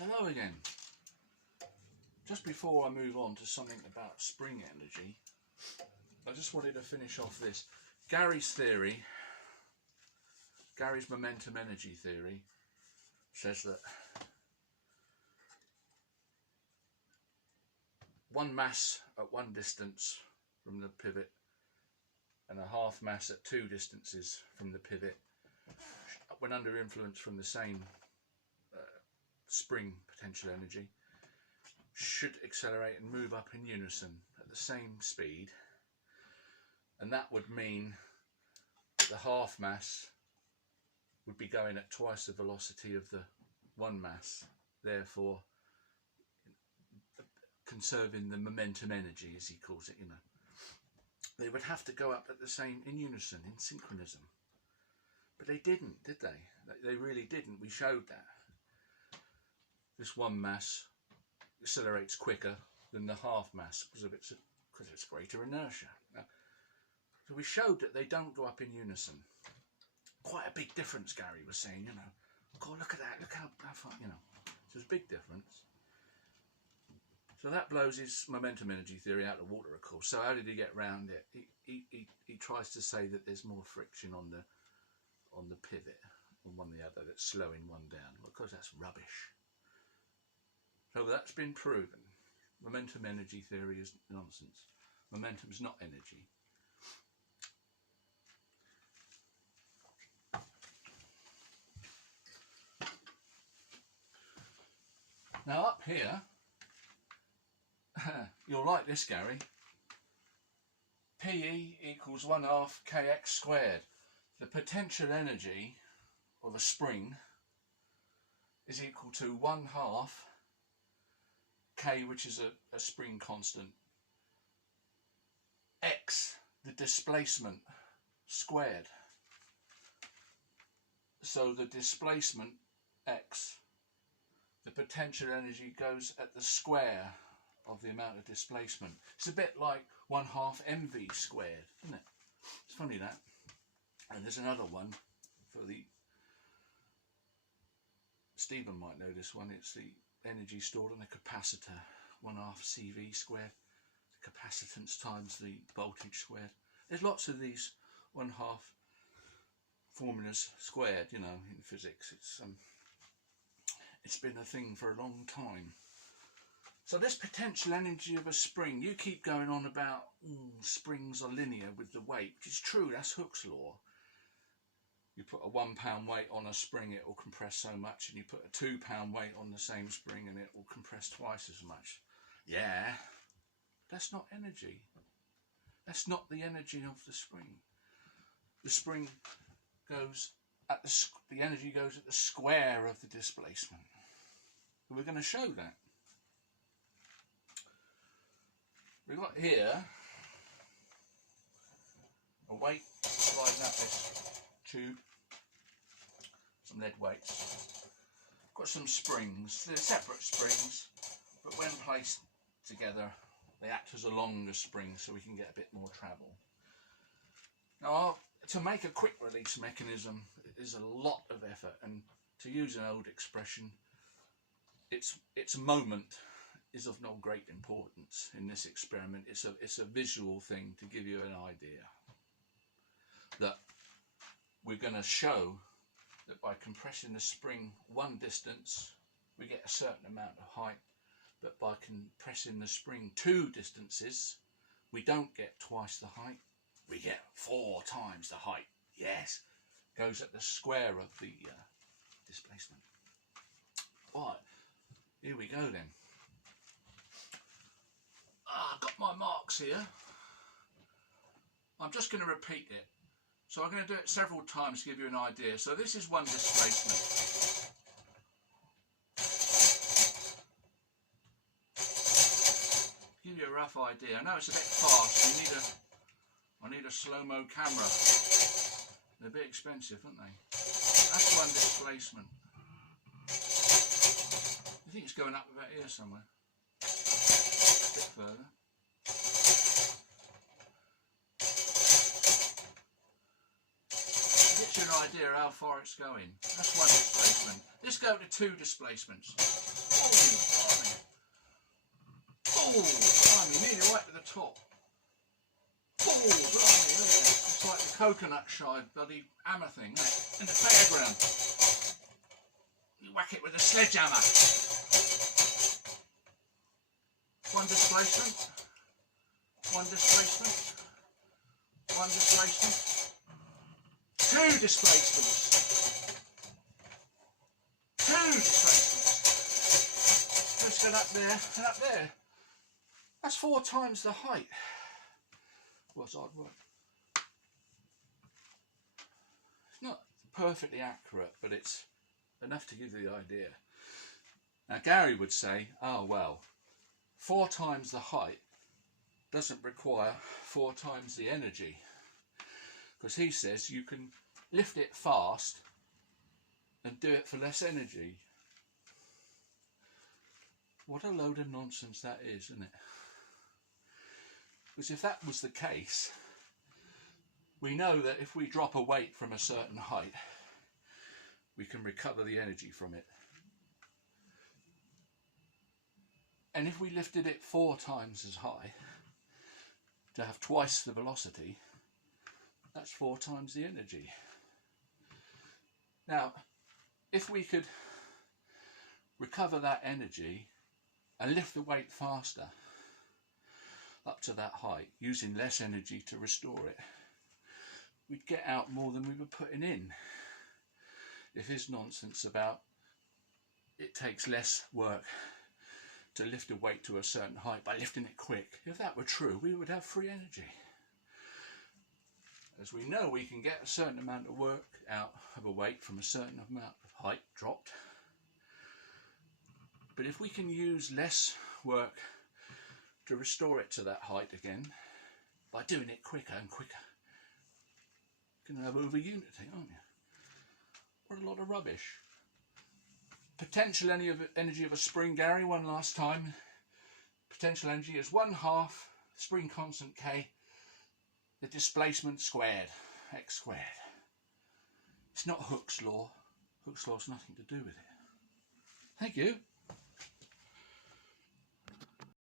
Hello again. Just before I move on to something about spring energy, I just wanted to finish off this. Gary's momentum energy theory says that one mass at one distance from the pivot and a half mass at two distances from the pivot, when under influence from the same spring potential energy, should accelerate and move up in unison at the same speed, and that would mean that the half mass would be going at twice the velocity of the one mass, therefore conserving the momentum energy, as he calls it. They would have to go up at the same, in unison, in synchronism, but they didn't, did they? They really didn't. We showed that this one mass accelerates quicker than the half mass because of its greater inertia. Now, so we showed that they don't go up in unison. Quite a big difference, Gary was saying. God, look at that, look how far, so there's a big difference. So that blows his momentum energy theory out of the water, of course. So how did he get round it? He tries to say that there's more friction on the pivot on one or the other that's slowing one down. Well, of course, that's rubbish. So that's been proven. Momentum energy theory is nonsense. Momentum's not energy. Now up here, you'll like this, Gary. PE equals 1/2 kx squared. The potential energy of a spring is equal to 1/2 k, which is a spring constant, x, the displacement, squared. So the displacement, x, the potential energy goes at the square of the amount of displacement. It's a bit like 1/2 mv squared, isn't it? It's funny that. And there's another one for the, Stephen might know this one, it's the energy stored on a capacitor, 1/2 CV squared, the capacitance times the voltage squared. There's lots of these 1/2 formulas squared, in physics. It's been a thing for a long time. So this potential energy of a spring, you keep going on about springs are linear with the weight, which is true, that's Hooke's law. You put a 1 pound weight on a spring, it will compress so much, and you put a 2 pound weight on the same spring and it will compress twice as much. Yeah, that's not energy. That's not the energy of the spring. The spring goes at the energy goes at the square of the displacement. We're going to show that. We've got here a weight sliding up this tube, some lead weights. Got some springs. They're separate springs, but when placed together they act as a longer spring so we can get a bit more travel. Now, to make a quick release mechanism is a lot of effort, and to use an old expression, its moment is of no great importance in this experiment. It's a visual thing to give you an idea that we're going to show that by compressing the spring one distance we get a certain amount of height, but by compressing the spring two distances we don't get twice the height, we get 4 times the height. Yes, goes at the square of the displacement. Right, here we go then. I've got my marks here. I'm just going to repeat it. So I'm going to do it several times to give you an idea. So this is one displacement. Give you a rough idea. I know it's a bit fast. I need a slow-mo camera. They're a bit expensive, aren't they? That's one displacement. I think it's going up about here somewhere. A bit further. It gives you an idea how far it's going. That's one displacement. Let's go to 2 displacements. Oh, blimey, nearly right to the top. Oh, blimey, look at that. It's like the coconut shy bloody hammer thing, isn't it? In the fairground. You whack it with a sledgehammer. One displacement. One displacement. One displacement. Two displacements. Two displacements. Let's get up there and up there. That's 4 times the height. What's odd work? It's not perfectly accurate, but it's enough to give you the idea. Now Gary would say, oh well, 4 times the height doesn't require 4 times the energy, because he says you can lift it fast and do it for less energy. What a load of nonsense that is, isn't it? Because if that was the case, we know that if we drop a weight from a certain height, we can recover the energy from it. And if we lifted it 4 times as high, to have twice the velocity, that's 4 times the energy. Now, if we could recover that energy and lift the weight faster up to that height, using less energy to restore it, we'd get out more than we were putting in. If his nonsense about it takes less work to lift a weight to a certain height by lifting it quick, if that were true, we would have free energy. As we know, we can get a certain amount of work out of a weight from a certain amount of height dropped. But if we can use less work to restore it to that height again, by doing it quicker and quicker, you can have over unity, aren't you? What a lot of rubbish. Potential energy of a spring, Gary, one last time. Potential energy is 1/2 spring constant K, the displacement squared, x squared. It's not Hooke's law. Hooke's law has nothing to do with it. Thank you.